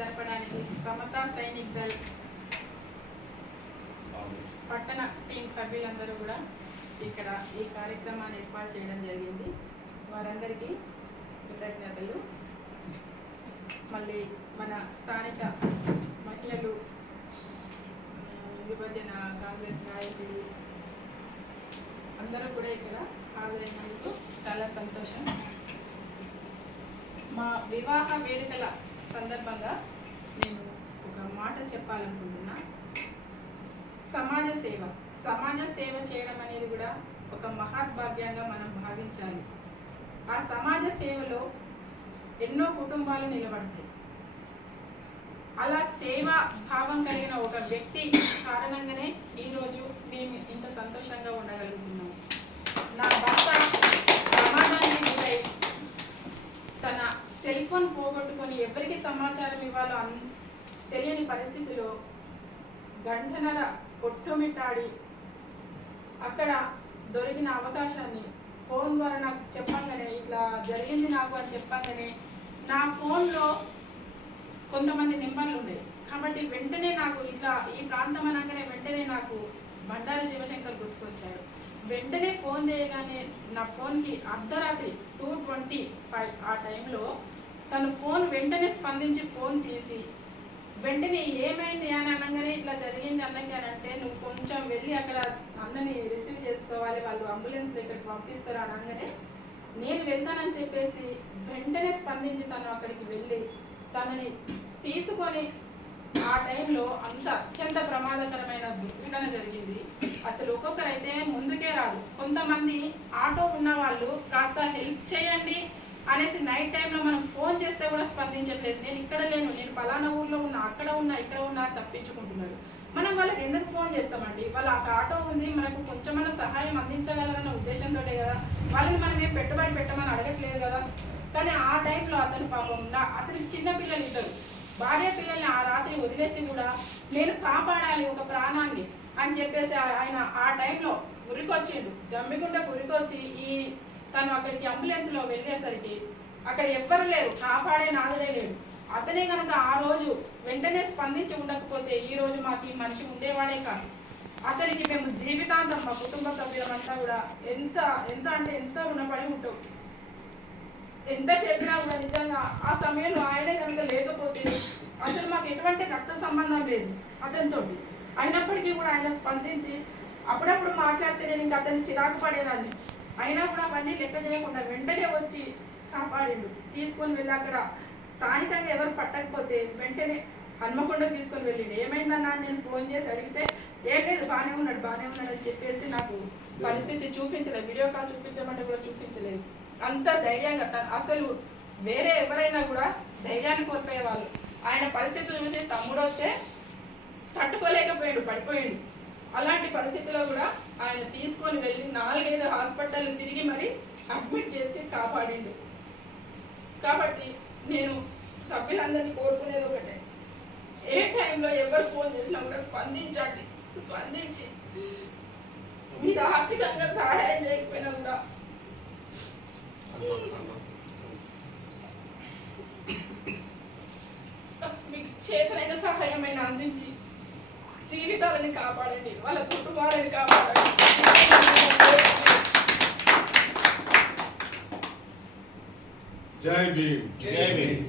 జరపడానికి సమతా సైనిక్ దళ్ పట్టణ టీం సభ్యులందరూ కూడా ఇక్కడ ఈ కార్యక్రమాన్ని ఏర్పాటు చేయడం జరిగింది. వారందరికీ కృతజ్ఞతలు. మళ్ళీ మన స్థానిక మహిళలు, విభజన కాంగ్రెస్ నాయకులు అందరూ కూడా ఇక్కడ హాజరైనందుకు చాలా సంతోషం. మా వివాహ వేడుకల సందర్భంగా నేను ఒక మాట చెప్పాలనుకుంటున్నా. సమాజ సేవ చేయడం అనేది కూడా ఒక మహద్భాగ్యంగా మనం భావించాలి. ఆ సమాజ సేవలో ఎన్నో కుటుంబాలు నిలబడతాయి. అలా సేవా భావం కలిగిన ఒక వ్యక్తి కారణంగానే ఈరోజు మేము ఇంత సంతోషంగా ఉండగలుగుతున్నాము. నా భర్త ప్రమాదానికి గురై తన సెల్ ఫోన్ పోగొట్టుకొని ఎవరికి సమాచారం ఇవ్వాలో తెలియని పరిస్థితిలో గంటన్నర కొట్టుమిట్టాడి అక్కడ దొరికిన అవకాశాన్ని ఫోన్ ద్వారా నాకు చెప్పంగానే, ఇట్లా జరిగింది నాకు అని చెప్పంగానే నా ఫోన్లో కొంతమంది నెంబర్లు ఉన్నాయి కాబట్టి వెంటనే నాకు ఇట్లా ఈ ప్రాంతం అనగానే వెంటనే నాకు బండారి శివశంకర్ గుర్తుకొచ్చాడు. వెంటనే ఫోన్ చేయగానే నా ఫోన్కి అర్ధరాత్రి 2:25 ఆ టైంలో తను ఫోన్ వెంటనే స్పందించి ఫోన్ తీసి వెంటనే ఏమైంది అని అనగానే ఇట్లా జరిగింది అన్నకి అని అంటే, నువ్వు కొంచెం వెళ్ళి అక్కడ అన్నని రిసీవ్ చేసుకోవాలి, వాళ్ళు అంబులెన్స్ ఇక్కడికి పంపిస్తారు అని అనగానే నేను వెళ్తానని చెప్పేసి వెంటనే స్పందించి తను అక్కడికి వెళ్ళి తనని తీసుకొని ఆ టైంలో అత్యంత ప్రమాదకరమైన దుర్ఘటన జరిగింది. అసలు ఒక్కొక్కరైతే ముందుకే రాదు. కొంతమంది ఆటో ఉన్న వాళ్ళు కాస్త హెల్ప్ చేయండి అనేసి నైట్ టైంలో మనం ఫోన్ చేస్తే కూడా స్పందించట్లేదు. నేను ఇక్కడ లేను, నేను పలానా ఊర్లో ఉన్నా, అక్కడ ఉన్నా, ఇక్కడ ఉన్నా తప్పించుకుంటున్నారు. మనం వాళ్ళకి ఎందుకు ఫోన్ చేస్తామండి? వాళ్ళు ఆ ఆటో ఉంది, మనకు కొంచెమన్నా సహాయం అందించగలరన్న ఉద్దేశంతో కదా. వాళ్ళని మనం ఏం పెట్టుబడి పెట్టమని అడగట్లేదు కదా. కానీ ఆ టైంలో అతను పాపం అతనికి చిన్నపిల్లలు ఇద్దరు, భార్య పిల్లల్ని ఆ రాత్రి వదిలేసి కూడా నేను కాపాడాలి ఒక ప్రాణాన్ని అని చెప్పేసి ఆయన ఆ టైంలో ఉరికొచ్చిండు. జమ్మిగుండకు ఉరికొచ్చి తను అక్కడికి అంబులెన్స్లో వెళ్ళేసరికి అక్కడ ఎవ్వరు లేరు, కాపాడే నాదుడే లేడు. అతనే కనుక ఆ రోజు వెంటనే స్పందించి ఉండకపోతే ఈ రోజు మాకు ఈ మనిషి ఉండేవాడే కాదు. అతనికి మేము జీవితాంతం మా కుటుంబ సభ్యులమంతా కూడా ఎంత అంటే ఎంతో రుణపడి ఉంటాం. ఎంత చెప్పినా కూడా నిజంగా ఆ సమయంలో ఆయనే కనుక లేకపోతే అసలు మాకు ఎటువంటి రక్త సంబంధం లేదు అతనితో. అయినప్పటికీ కూడా ఆయన స్పందించి అప్పుడప్పుడు మాట్లాడితే నేను ఇంకా అతన్ని చిరాకు పడేదాన్ని. అయినా కూడా అవన్నీ లెక్క చేయకుండా వెంటనే వచ్చి కాపాడిండు. తీసుకొని వెళ్ళి అక్కడ స్థానికంగా ఎవరు పట్టకపోతే వెంటనే హన్మకొండకు తీసుకొని వెళ్ళిండు. ఏమైందన్నా నేను ఫోన్ చేసి అడిగితే ఏం లేదు, బాగానే ఉన్నాడు అని చెప్పేసి నాకు పరిస్థితి చూపించలేదు. వీడియో కాల్ చూపించమంటే కూడా చూపించలేదు. అంత ధైర్యంగా అసలు వేరే ఎవరైనా కూడా ధైర్యాన్ని కోల్పోయేవాళ్ళు. ఆయన పరిస్థితులు చూసి తమ్ముడు వచ్చే తట్టుకోలేకపోయాడు, పడిపోయాడు. అలాంటి పరిస్థితుల్లో కూడా ఆయన తీసుకొని వెళ్ళి 4-5 హాస్పిటల్ తిరిగి మరి అడ్మిట్ చేసి కాపాడిండు. కాబట్టి నేను సభ్యులందరినీ కోరుకునేది ఒకటే, ఏ టైంలో ఎవరు ఫోన్ చేసినా కూడా స్పందించండి. స్పందించి మీరు ఆర్థికంగా సహాయం చేయకపోయినా కూడా మీకు చేతనైన సహాయమైన అందించి జీవితాలని కాపాడండి, వాళ్ళ కుటుంబాలని కాపాడండి. జై భీమ్.